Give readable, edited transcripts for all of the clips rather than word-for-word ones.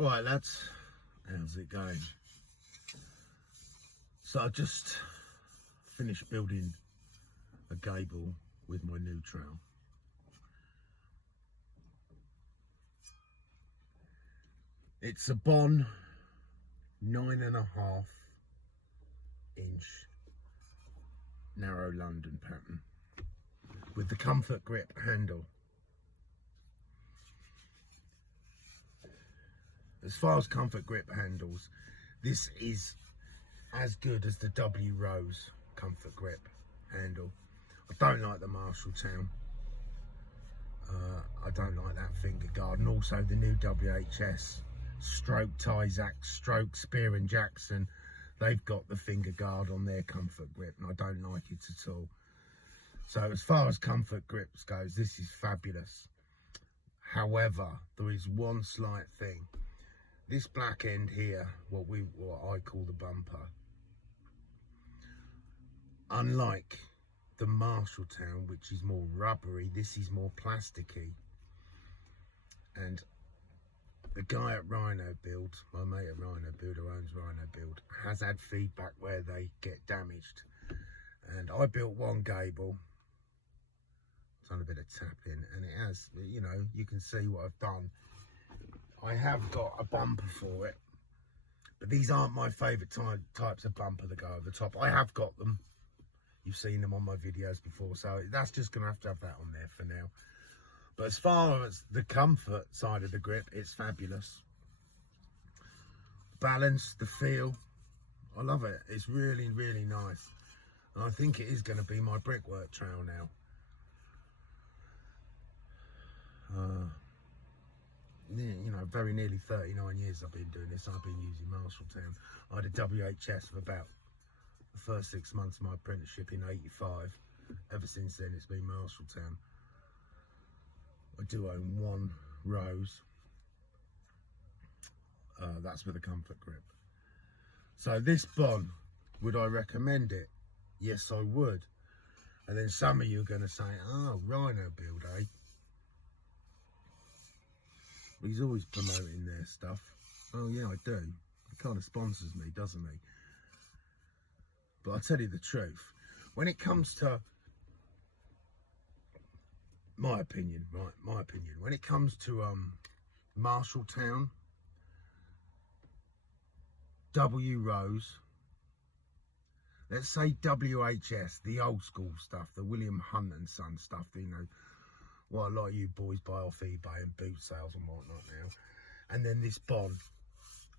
Alright lads, how's it going? So I just finished building a gable with my new trowel. It's a Bon 9.5 inch narrow London pattern with the comfort grip handle. As far as comfort grip handles, this is as good as the W Rose comfort grip handle. I don't like the Marshalltown. I don't like that finger guard, and also the new WHS stroke Tyzac, stroke Spear and Jackson. They've got the finger guard on their comfort grip, and I don't like it at all. So as far as comfort grips goes, this is fabulous. However, there is one slight thing. This black end here, what I call the bumper, unlike the Marshalltown, which is more rubbery, this is more plasticky. And the guy at Rhino Build, my mate at Rhino Build, who owns Rhino Build, has had feedback where they get damaged. And I built one gable, done a bit of tapping, and it has, you know, you can see what I've done. I have got a bumper for it, but these aren't my favourite types of bumper that go over the top. I have got them. You've seen them on my videos before, so that's just going to have that on there for now. But as far as the comfort side of the grip, it's fabulous. Balance, the feel, I love it. It's really, really nice. And I think it is going to be my brickwork trowel now. You know, very nearly 39 years I've been doing this. I've been using Marshalltown. I had a WHS for about the first 6 months of my apprenticeship in '85. Ever since then, it's been Marshalltown. I do own one Rose. That's with a comfort grip. So this Bon, would I recommend it? Yes, I would. And then some of you are going to say, oh, Rhino Build, eh? He's always promoting their stuff. Oh yeah, I do. He kind of sponsors me, doesn't he? But I'll tell you the truth. When it comes to my opinion, right? My opinion. When it comes to Marshalltown, W Rose, let's say WHS, the old school stuff, the William Hunt and Son stuff, you know, what a lot of you boys buy off eBay and boot sales and whatnot now. And then this Bon.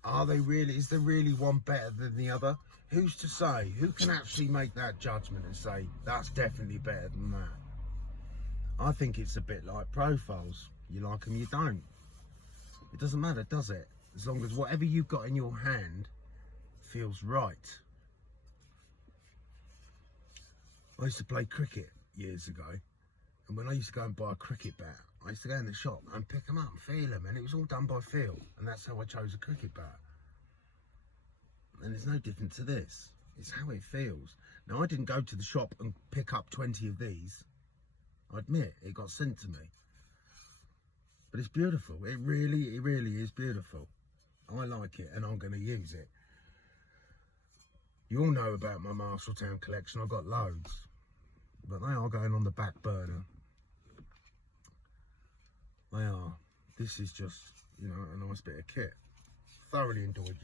Are they really, is there really one better than the other? Who's to say? Who can actually make that judgment and say, that's definitely better than that? I think it's a bit like profiles. You like them, you don't. It doesn't matter, does it? As long as whatever you've got in your hand feels right. I used to play cricket years ago. And when I used to go and buy a cricket bat, I used to go in the shop and pick them up and feel them, and it was all done by feel, and that's how I chose a cricket bat. And it's no different to this. It's how it feels. Now, I didn't go to the shop and pick up 20 of these. I admit, it got sent to me. But it's beautiful. It really is beautiful. I like it, and I'm going to use it. You all know about my Marshalltown collection. I've got loads. But they are going on the back burner. They are. This is just, you know, a nice bit of kit. Thoroughly enjoyed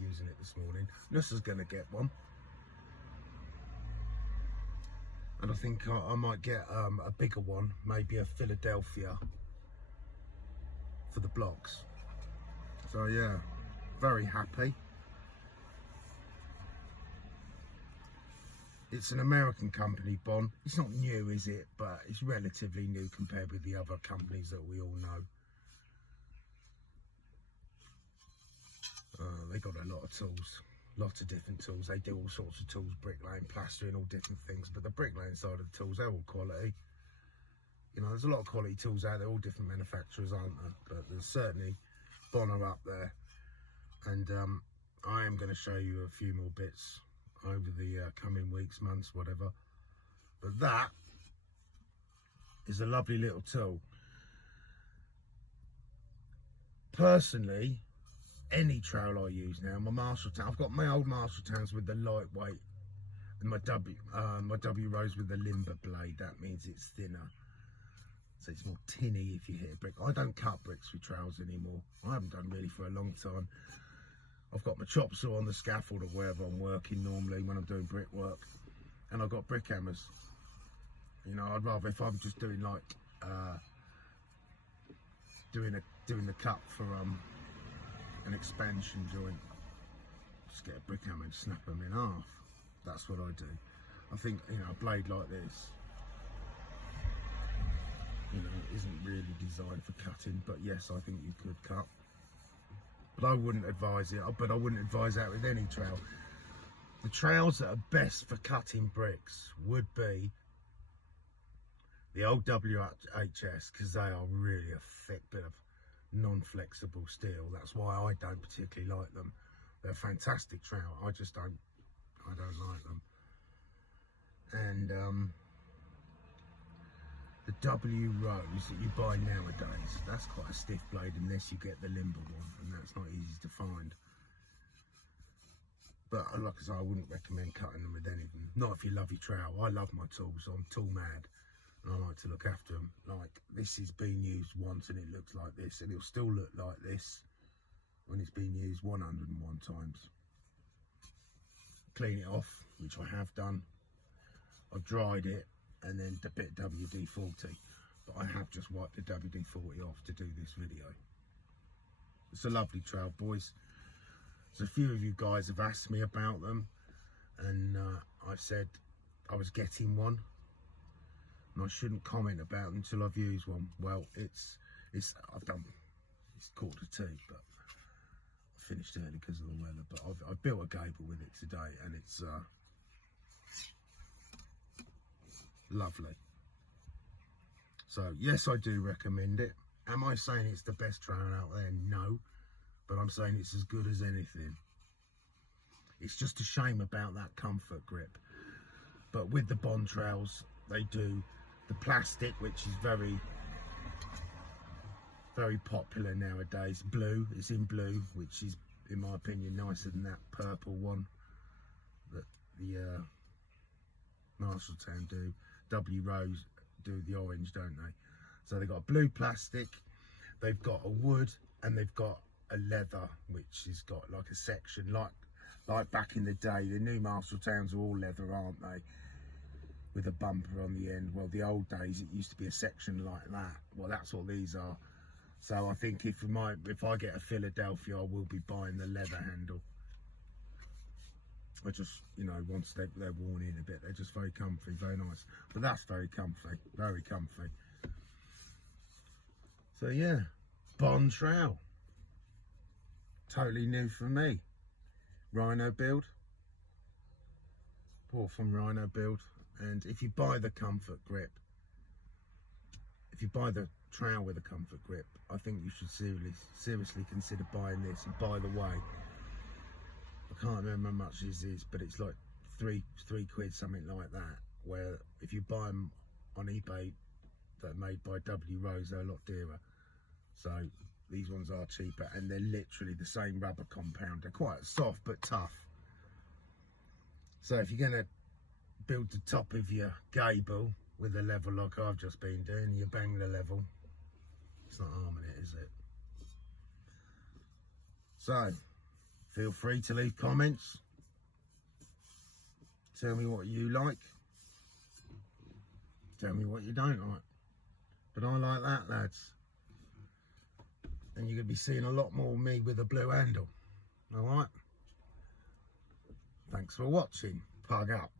using it this morning. Nussa's going to get one. And I think I might get a bigger one, maybe a Philadelphia for the blocks. So yeah, very happy. It's an American company, Bon. It's not new, is it? But it's relatively new compared with the other companies that we all know. They got a lot of tools, lots of different tools. They do all sorts of tools, bricklaying, plastering, all different things. But the bricklaying side of the tools, they're all quality. You know, there's a lot of quality tools out there, all different manufacturers, aren't there? But there's certainly Bon are up there. And I am going to show you a few more bits over the coming weeks, months, whatever. But that is a lovely little tool. Personally, any trowel I use now, my Marshalltown, I've got my old Marshalltowns with the lightweight, and my W Rose with the limber blade. That means it's thinner, so it's more tinny if you hit a brick. I don't cut bricks with trowels anymore. I haven't done really for a long time. I've got my chop saw on the scaffold or wherever I'm working normally when I'm doing brickwork, and I've got brick hammers. You know, I'd rather, if I'm just doing like doing the cut for an expansion joint, just get a brick hammer and snap them in half. That's what I do. I think, you know, a blade like this, you know, isn't really designed for cutting, but yes, I think you could cut. But I wouldn't advise it, but I wouldn't advise that with any trowel. The trowels that are best for cutting bricks would be the old WHS, because they are really a thick bit of non-flexible steel. That's why I don't particularly like them. They're a fantastic trowel. I don't like them. And the W Rose that you buy nowadays, that's quite a stiff blade unless you get the limber one, and that's not easy to find. But like I say, I wouldn't recommend cutting them with any of them. Not if you love your trowel. I love my tools. I'm tool mad, and I like to look after them. Like, this is being used once and it looks like this, and it'll still look like this when it's been used 101 times. Clean it off, which I have done. I've dried it and then a bit WD-40, but I have just wiped the WD-40 off to do this video. It's a lovely trowel, boys. So a few of you guys have asked me about them, and I said I was getting one, and I shouldn't comment about them until I've used one. Well, it's 1:45, but I finished early because of the weather. But I've built a gable with it today, and it's lovely. So yes, I do recommend it. Am I saying it's the best trowel out there? No, but I'm saying it's as good as anything. It's just a shame about that comfort grip. But with the Bond trowels, they do the plastic, which is very, very popular nowadays. Blue, it's in blue, which is, in my opinion, nicer than that purple one that the Marshalltown do. W Rose do the orange, don't they? So they've got blue plastic, they've got a wood, and they've got a leather, which has got like a section, like back in the day. The new Marshalltowns are all leather, aren't they? With a bumper on the end. Well, the old days it used to be a section like that. Well, that's what these are. So I think if I get a Philadelphia, I will be buying the leather handle. I just, you know, once they're worn in a bit, they're just very comfy, very nice. But that's very comfy, very comfy. So yeah, Bond trowel, totally new for me. Rhino build, bought from Rhino build. And if you buy the comfort grip, if you buy the trowel with a comfort grip, I think you should seriously consider buying this. And by the way, I can't remember how much this is, but it's like three quid, something like that. Where if you buy them on eBay that are made by W Rose, they're a lot dearer. So these ones are cheaper, and they're literally the same rubber compound. They're quite soft but tough. So if you're gonna build the top of your gable with a level like I've just been doing, you bang the level, it's not harming it, is it? So feel free to leave comments. Tell me what you like. Tell me what you don't like. But I like that, lads. And you're going to be seeing a lot more of me with a blue handle. Alright? Thanks for watching. Pug up.